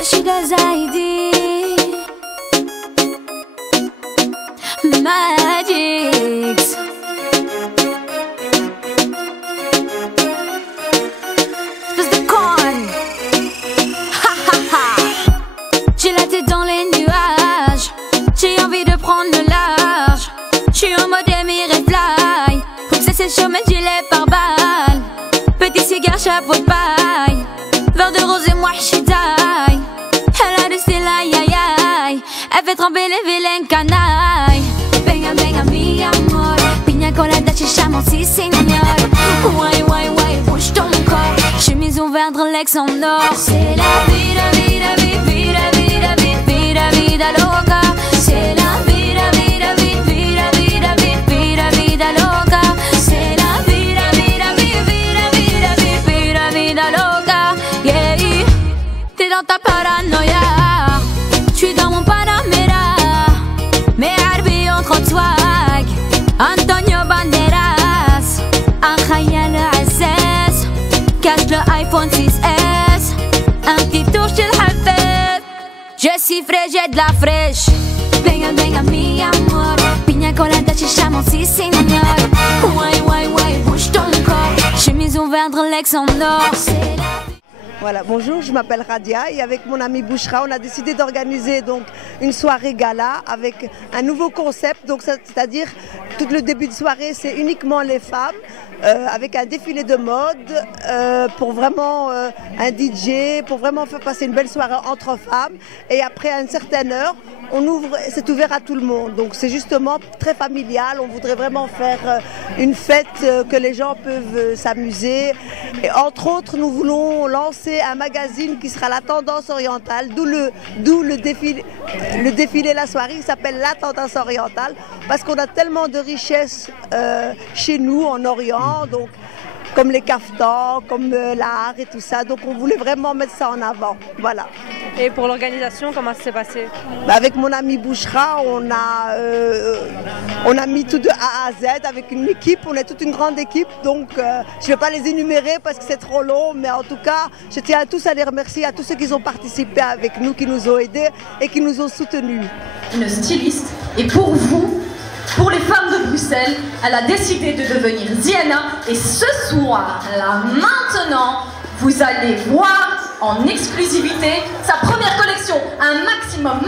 Rachida Zaidi Magix. Espèce de con. Ha ha ha. J'ai la tête dans les nuages. J'ai envie de prendre le large. J'suis en mode Emirates Fly. Faut que ça sèche mes gilets par balle. Petit cigare, chapeau de paille. Verre de rose et moi j'suis-taille. Elle a du style, aïe aïe aïe. Elle fait trembler les vilaines canailles. Venga, venga, mi amor. Piña colada, chichamo, si señor. Why, why, why, bouge ton corps. Chemise ouverte, Rolex en or. C'est la vida, vida, vida, vida, vida, vida, vida loca. C'est la vida, vida, vida, vida, vida, vida, vida loca. C'est la vida, vida, vida, vida, vida, vida, vida loca. Yeah, t'es dans ta paranoïa. J'suis dans mon Panamera. Mais Harbi en trop de swag. Antonio Banderas. Akhaya le Aziz. Cache le iPhone 6S. Un petit tour chez le Hafez. Je suis fraîche, j'ai de la fraîche. Venga, venga, mi amor. Piña colada, chichamo, si señor. Why, why, why, bouge ton corps. Chemise ouverte, Rolex en or. Voilà, bonjour, je m'appelle Radia et avec mon ami Bouchra, on a décidé d'organiser donc une soirée gala avec un nouveau concept, donc c'est-à-dire tout le début de soirée c'est uniquement les femmes avec un défilé de mode pour vraiment un DJ, pour vraiment faire passer une belle soirée entre femmes et après à une certaine heure, c'est ouvert à tout le monde, donc c'est justement très familial, on voudrait vraiment faire une fête que les gens peuvent s'amuser et entre autres nous voulons lancer un magazine qui sera la tendance orientale, d'où le défilé la soirée, il s'appelle la tendance orientale parce qu'on a tellement de richesses chez nous en Orient, donc comme les caftans, comme l'art et tout ça, donc on voulait vraiment mettre ça en avant, voilà. Et pour l'organisation, comment ça s'est passé? Avec mon ami Bouchra, on a mis tout de A à Z avec une équipe, on est toute une grande équipe, donc je ne vais pas les énumérer parce que c'est trop long, mais en tout cas, je tiens à tous à les remercier, à tous ceux qui ont participé avec nous, qui nous ont aidés et qui nous ont soutenus. Une styliste, et pour vous, pour les femmes de Bruxelles, elle a décidé de devenir Ziana, et ce soir, là, maintenant, vous allez voir en exclusivité sa première collection. Un maximum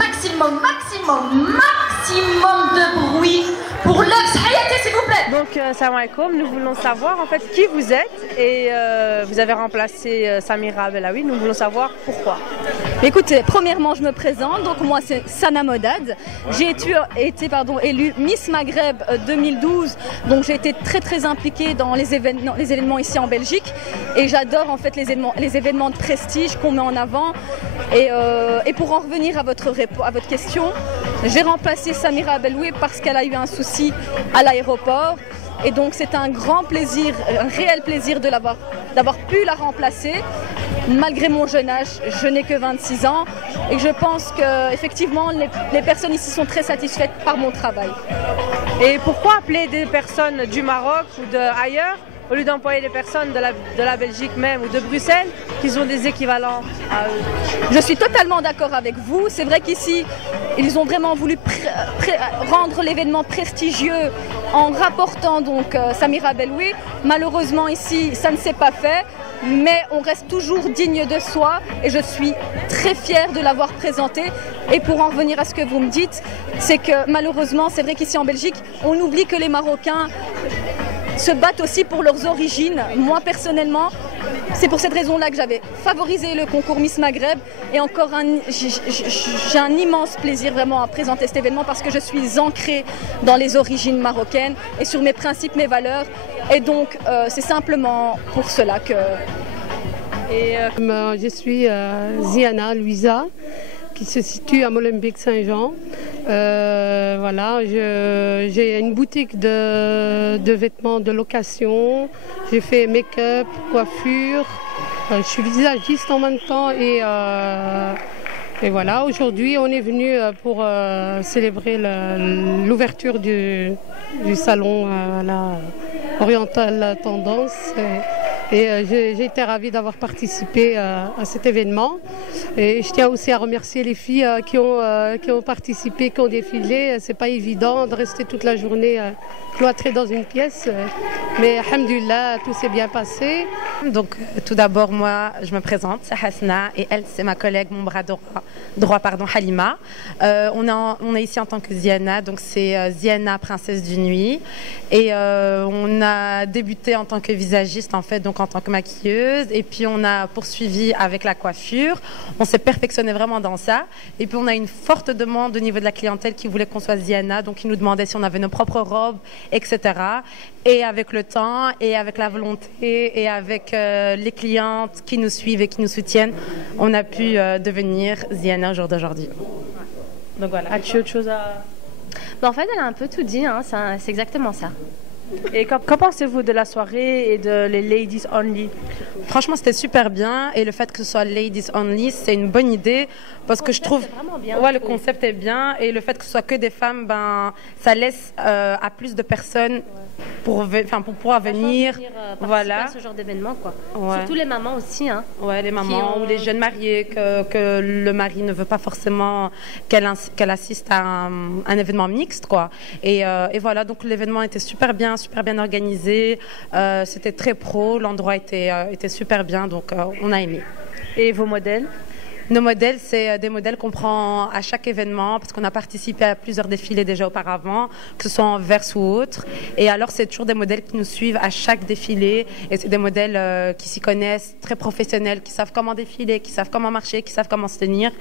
de bruit pour Lux Hayati, s'il vous plaît. Donc, salam alaikum, nous voulons savoir en fait qui vous êtes et vous avez remplacé Samira Bellaoui. Nous voulons savoir pourquoi. Écoutez, premièrement, je me présente. Donc, moi, c'est Sana Modad. J'ai été élue Miss Maghreb 2012. Donc, j'ai été très impliquée dans les événements ici en Belgique. Et j'adore en fait les événements de prestige qu'on met en avant. Et pour en revenir à votre question, j'ai remplacé Samira Bellaoui parce qu'elle a eu un souci à l'aéroport. Et donc c'est un grand plaisir, un réel plaisir d'avoir pu la remplacer. Malgré mon jeune âge, je n'ai que 26 ans et je pense qu'effectivement les personnes ici sont très satisfaites par mon travail. Et pourquoi appeler des personnes du Maroc ou d'ailleurs au lieu d'employer des personnes de la Belgique même ou de Bruxelles qui ont des équivalents à eux? Je suis totalement d'accord avec vous. C'est vrai qu'ici, ils ont vraiment voulu rendre l'événement prestigieux en rapportant donc Samira Bellaoui. Malheureusement ici, ça ne s'est pas fait, mais on reste toujours digne de soi et je suis très fière de l'avoir présentée. Et pour en revenir à ce que vous me dites, c'est que malheureusement, c'est vrai qu'ici en Belgique, on oublie que les Marocains se battent aussi pour leurs origines. Moi personnellement, c'est pour cette raison-là que j'avais favorisé le concours Miss Maghreb et encore j'ai un immense plaisir vraiment à présenter cet événement parce que je suis ancrée dans les origines marocaines et sur mes principes, mes valeurs et donc c'est simplement pour cela que... Je suis Ziana Louisa qui se situe à Molenbeek-Saint-Jean. Voilà, j'ai une boutique de vêtements de location. J'ai fait make-up, coiffure. Je suis visagiste en même temps et voilà, aujourd'hui on est venu pour célébrer l'ouverture du salon la Oriental Tendance. Et j'ai été ravie d'avoir participé à cet événement. Et je tiens aussi à remercier les filles qui ont participé, qui ont défilé. C'est pas évident de rester toute la journée cloîtrée dans une pièce. Mais alhamdoulilah, tout s'est bien passé. Donc tout d'abord, moi, je me présente, c'est Hasna, et elle, c'est ma collègue, mon bras droit, Halima. On est ici en tant que Ziana, donc c'est Ziana, princesse du nuit. Et on a débuté en tant que visagiste, en fait, donc en tant que maquilleuse. Et puis on a poursuivi avec la coiffure. On s'est perfectionné vraiment dans ça. Et puis on a une forte demande au niveau de la clientèle qui voulait qu'on soit Ziana, donc ils nous demandaient si on avait nos propres robes, etc. Et avec le temps, et avec la volonté, et avec les clientes qui nous suivent et qui nous soutiennent, on a pu devenir Ziana au jour d'aujourd'hui. Donc voilà. As-tu autre chose à... En fait, elle a un peu tout dit, hein. C'est exactement ça. Et qu'en pensez-vous de la soirée et de les Ladies Only? Franchement, c'était super bien. Et le fait que ce soit Ladies Only, c'est une bonne idée. Parce que je trouve... Bien, ouais, le concept est bien. Et le fait que ce soit que des femmes, ben, ça laisse à plus de personnes pour pouvoir venir. Voilà. Ce genre d'événement, quoi. Ouais. Surtout les mamans aussi. Hein, ouais, les mamans ou les jeunes mariés que le mari ne veut pas forcément qu'elle assiste à un événement mixte, quoi. Et voilà, donc l'événement était super bien organisé. C'était très pro. L'endroit était super bien, donc on a aimé. Et vos modèles? Nos modèles, c'est des modèles qu'on prend à chaque événement parce qu'on a participé à plusieurs défilés déjà auparavant, que ce soit en verse ou autre. Et alors, c'est toujours des modèles qui nous suivent à chaque défilé. Et c'est des modèles qui s'y connaissent, très professionnels, qui savent comment défiler, qui savent comment marcher, qui savent comment se tenir.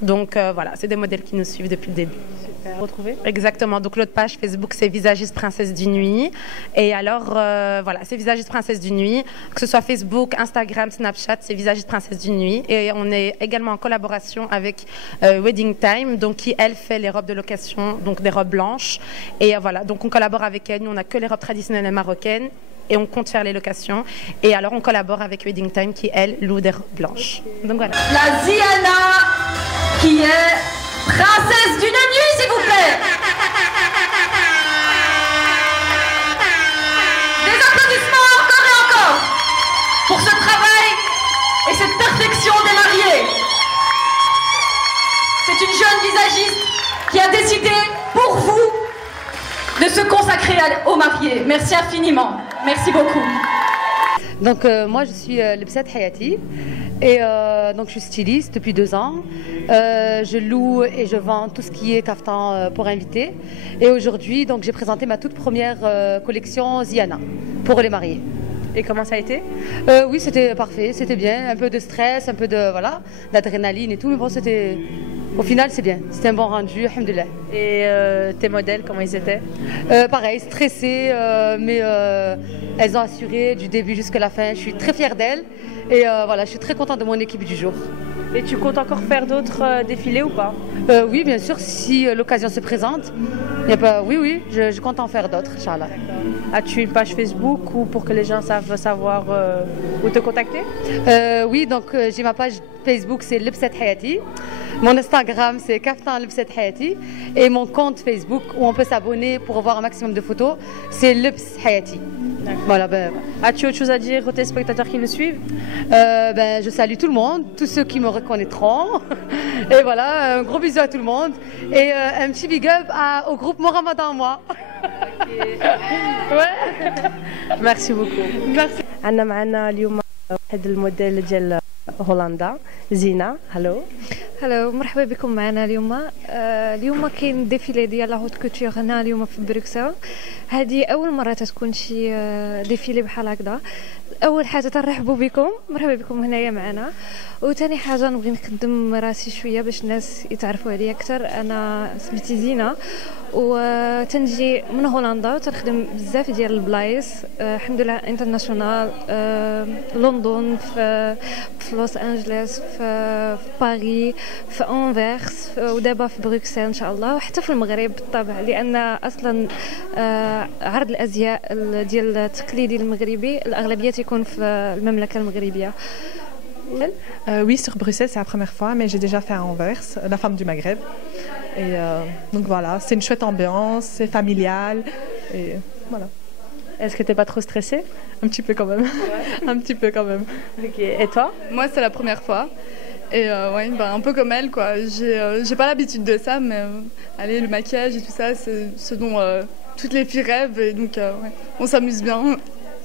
Donc voilà, c'est des modèles qui nous suivent depuis le début. Super. Retrouver? Exactement. Donc l'autre page Facebook, c'est Visagiste Princesse du Nuit. Et alors, voilà, c'est Visagiste Princesse du Nuit. Que ce soit Facebook, Instagram, Snapchat, c'est Visagiste Princesse du Nuit. Et on est également en collaboration avec Wedding Time, donc qui elle fait les robes de location, donc des robes blanches. Et voilà, donc on collabore avec elle. Nous, on n'a que les robes traditionnelles marocaines et on compte faire les locations. Et alors on collabore avec Wedding Time qui elle loue des robes blanches. Donc voilà. La Ziana qui est princesse d'une nuit, s'il vous plaît. Des applaudissements encore et encore pour ce travail et cette perfection des mariés. C'est une jeune visagiste qui a décidé pour vous de se consacrer aux mariés. Merci infiniment. Merci beaucoup. Donc moi je suis Lebset Hayati et donc je suis styliste depuis 2 ans. Je loue et je vends tout ce qui est caftan pour invités. Et aujourd'hui donc j'ai présenté ma toute première collection Ziana pour les mariés. Et comment ça a été? Oui, c'était parfait, c'était bien. Un peu de stress, un peu de d'adrénaline et tout, mais bon, c'était... Au final, c'est bien. C'était un bon rendu, alhamdoulilah. Et tes modèles, comment ils étaient? Pareil, stressées, mais elles ont assuré du début jusqu'à la fin. Je suis très fière d'elles et voilà, je suis très contente de mon équipe du jour. Et tu comptes encore faire d'autres défilés ou pas? Oui, bien sûr, si l'occasion se présente. Oui, je compte en faire d'autres, Inch'Allah. As-tu une page Facebook ou pour que les gens savent savoir où te contacter? Oui, donc j'ai ma page Facebook, c'est Lebset Hayati. Mon Instagram, c'est Kaftan Lebset Hayati. Et mon compte Facebook, où on peut s'abonner pour voir un maximum de photos, c'est Lebs Hayati. Voilà, As-tu autre chose à dire aux téléspectateurs qui nous suivent? Je salue tout le monde, tous ceux qui me reconnaîtront. Et voilà, un gros bisou à tout le monde. Et un petit big up au groupe Mon Ramadan Moi. Ouais. Merci beaucoup. Merci. عندنا معنا اليوم واحد الموديل ديال هولندا زينة. هلو مرحبا بكم معنا اليوم كاين ديفيلي ديال لا هوت كوتور هنا اليوم في بروكسل. هذه اول مره تكون شي ديفيلي بحال هكذا. اول حاجه ترحبوا بكم، مرحبا بكم هنايا معنا. وثاني حاجه نبغي نقدم راسي شويه باش الناس يتعرفوا عليا اكثر. انا سميتي زينه وتنجي من هولندا وتنخدم بزاف ديال البلايص، الحمد لله انترناسيونال، لندن، في لوس انجلوس، في باريس، في انفيرس، ودابا في بروكسل ان شاء الله، وحتى في المغرب بالطبع، لان اصلا عرض الازياء ديال التقليدي المغربي الاغلبيه تيكون في المملكه المغربيه. Oui, sur Bruxelles, c'est la première fois, mais j'ai déjà fait à Anvers, la femme du Maghreb. Et donc voilà, c'est une chouette ambiance, c'est familial, et voilà. Est-ce que tu n'es pas trop stressée? Un petit peu quand même. Un petit peu quand même. Ok. Et toi? Moi, c'est la première fois. Et ouais, un peu comme elle, quoi. J'ai pas l'habitude de ça, mais allez, le maquillage et tout ça, c'est ce dont toutes les filles rêvent. Et donc, ouais, on s'amuse bien.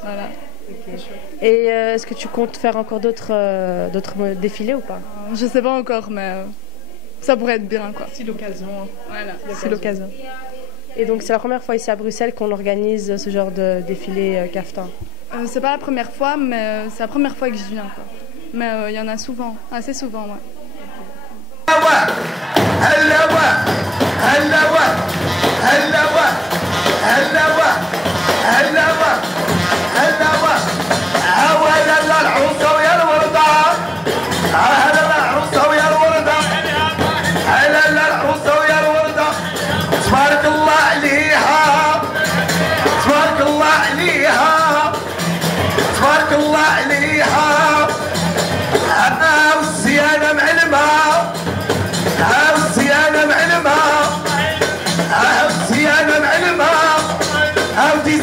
Voilà. Okay. Et est-ce que tu comptes faire encore d'autres défilés ou pas? Je sais pas encore, mais ça pourrait être bien, quoi. Si l'occasion. Voilà. Si l'occasion. Et donc c'est la première fois ici à Bruxelles qu'on organise ce genre de défilé kaftan? C'est pas la première fois, mais c'est la première fois que je viens, quoi. Mais il y en a souvent, assez souvent, ouais.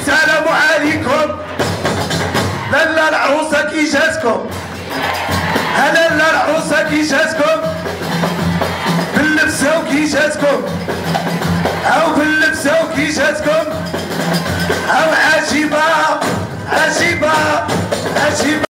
السلام عليكم. لالا العروسه كي جاتكم؟ هلا العروسه كي جاتكم؟ باللبسه وكي جاتكم؟ او باللبسه وكي جاتكم؟ او عجيبه عجيبه عجيبه.